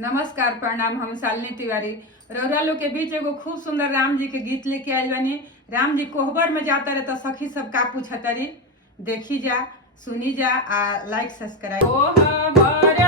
नमस्कार प्रणाम। हम शालिनी तिवारी रउरा लोग के बीच एगो खूब सुंदर राम जी के गीत लेके आयल बानी। राम जी कोहबर में जाता रहे तो सखी सब का पूछतारी, देखी जा, सुनी जा, आ लाइक सब्सक्राइब।